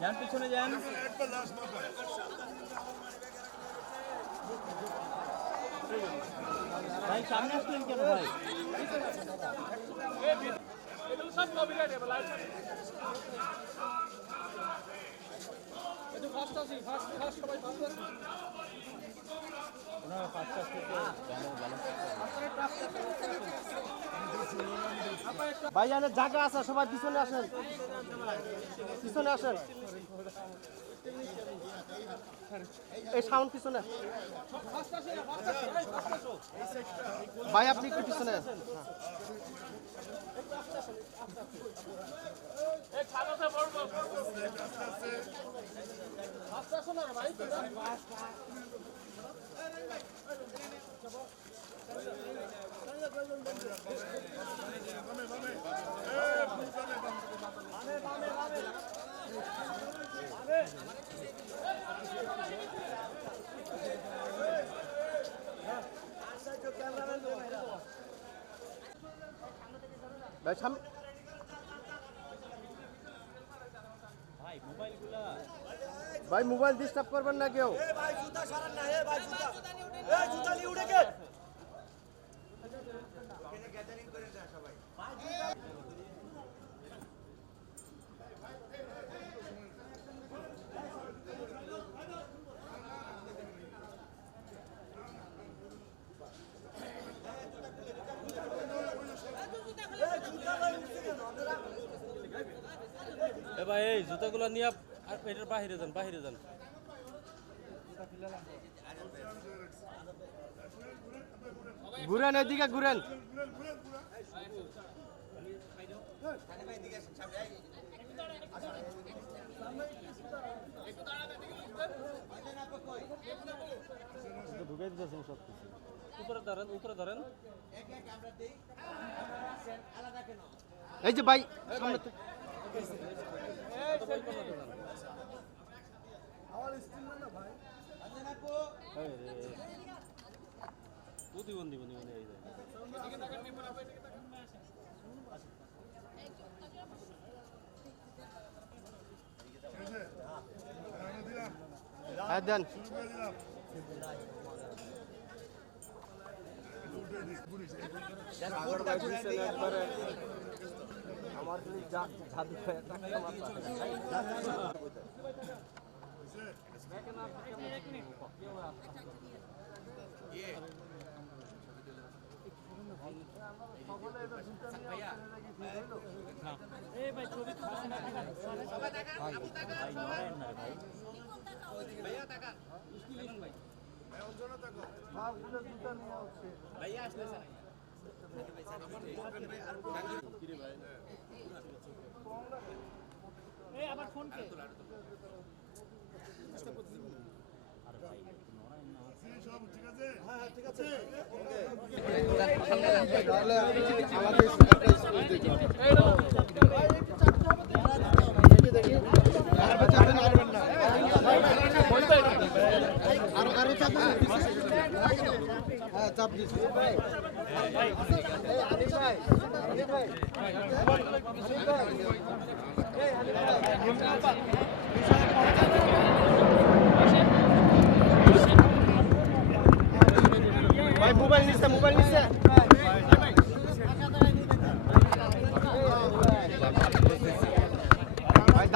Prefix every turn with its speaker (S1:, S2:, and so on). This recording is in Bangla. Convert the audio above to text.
S1: যান পিছনে যান। ভাই সামনে আসলেন কেন ভাই? ওনারা ফার্স্ট আসতে তো
S2: ভাই জানে জায়গা আছে, সবাই পিছনে আসেন। পিছনে আসেন। এই সাউন্ড পিছনে। ভাই, আপনি একটু পিছনে আসেন। ভাই সামনে
S1: ভাই মোবাইলগুলা
S2: ভাই মোবাইল ডিস্টার্ব করবেন না কেউ।
S3: এ ভাই এই জুতাগুলো নিয়ে এটার বাহিরে যান বাহিরে যান।
S2: ঘুরেন এদিকে ঘুরেন। ঢুকে দিতেছেন সব কিছু।
S3: উপরে ধরেন উপরে ধরেন।
S2: এই যে ভাই সামনে তো-
S3: প্রতিবন্ধী বন্ধী বন্ধী এই যে।
S2: হ্যাঁ দেন সাগর ভাই দিচ্ছেন একবারে আমার খালি জা- জাদু খায় একটা মাথা।
S1: ভাই না রে ভাই ভাই মোবাইল নিচ্ছে মোবাইল নিচ্ছে